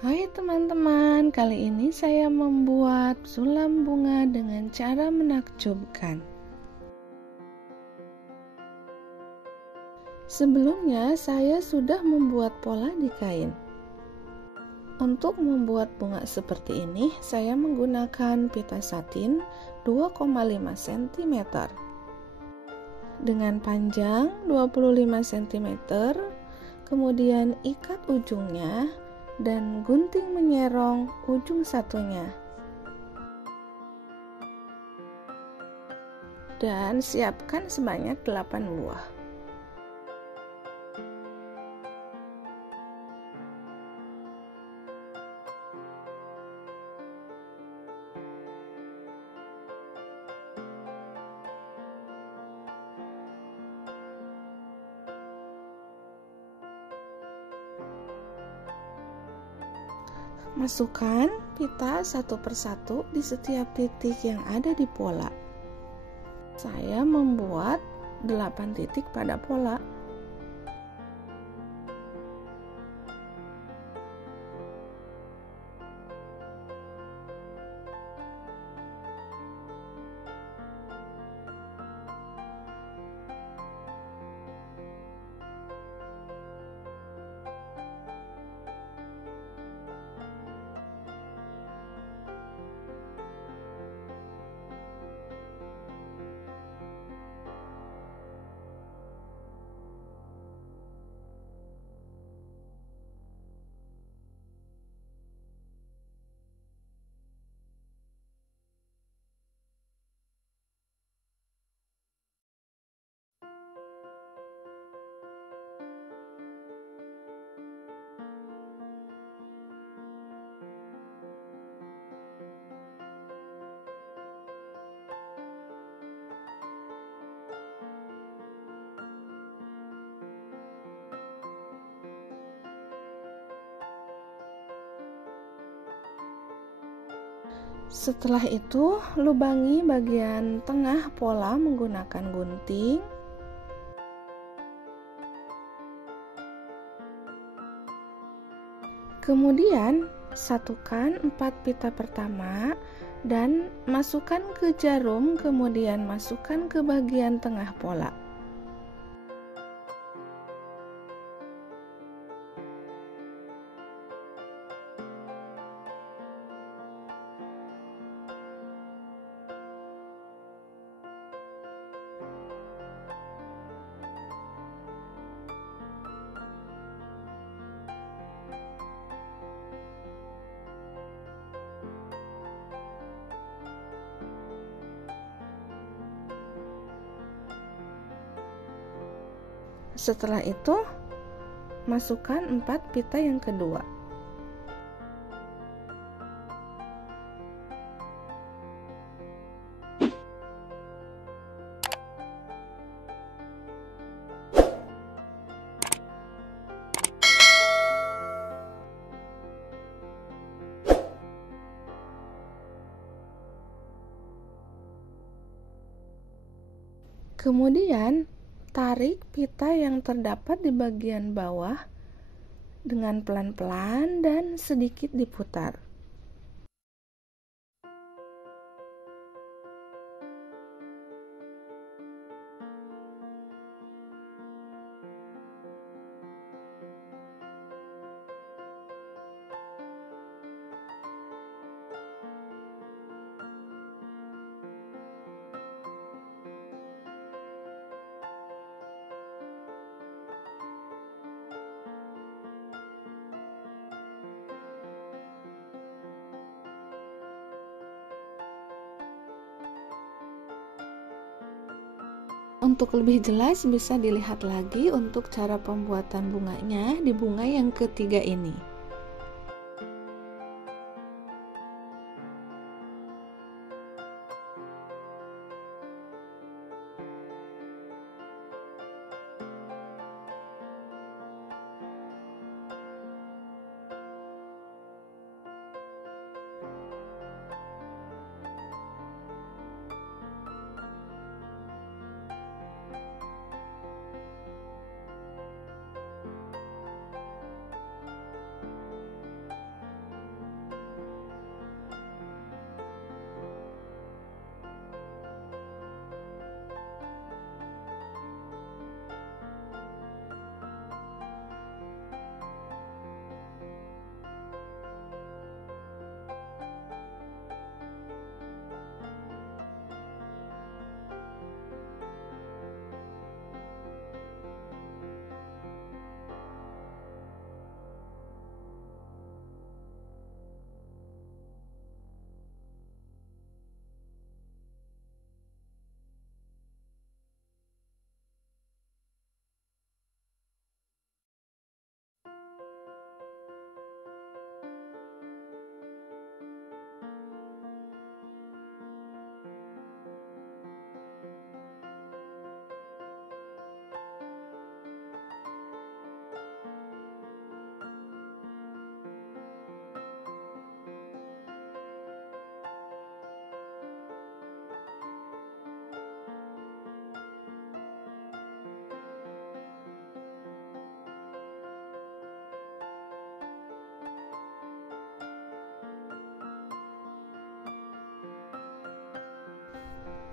Hai teman-teman, kali ini saya membuat sulam bunga dengan cara menakjubkan. Sebelumnya saya sudah membuat pola di kain. Untuk membuat bunga seperti ini, saya menggunakan pita satin 2,5 cm dengan panjang 25 cm, kemudian ikat ujungnya dan gunting menyerong ujung satunya. Dan siapkan sebanyak 8 buah. Masukkan pita satu persatu di setiap titik yang ada di pola. Saya membuat 8 titik pada pola. Setelah itu, lubangi bagian tengah pola menggunakan gunting. Kemudian, satukan 4 pita pertama dan masukkan ke jarum, kemudian masukkan ke bagian tengah pola. Setelah itu, masukkan 4 pita yang kedua. Kemudian, tarik pita yang terdapat di bagian bawah dengan pelan-pelan dan sedikit diputar. Untuk lebih jelas bisa dilihat lagi untuk cara pembuatan bunganya di bunga yang ketiga ini.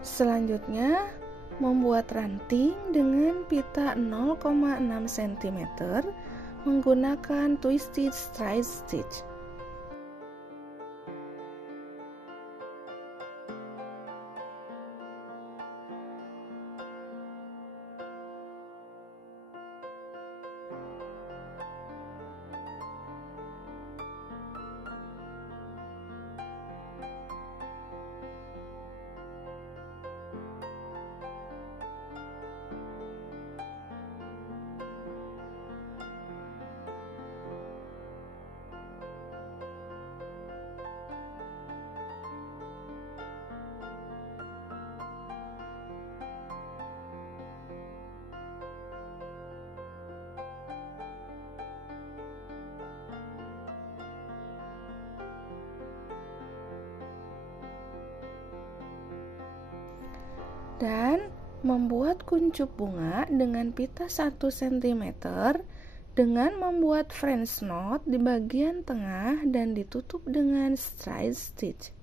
Selanjutnya, membuat ranting dengan pita 0,6 cm menggunakan twisted straight stitch. Dan membuat kuncup bunga dengan pita 1 cm dengan membuat French knot di bagian tengah dan ditutup dengan straight stitch.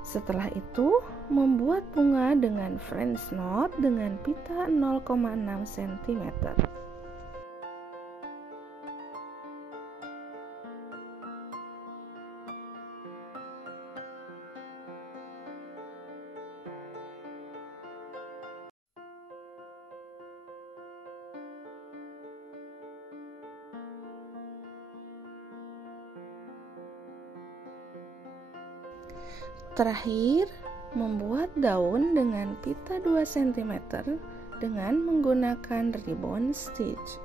Setelah itu, membuat bunga dengan French knot dengan pita 0,6 cm. Terakhir, membuat daun dengan pita 2 cm dengan menggunakan ribbon stitch.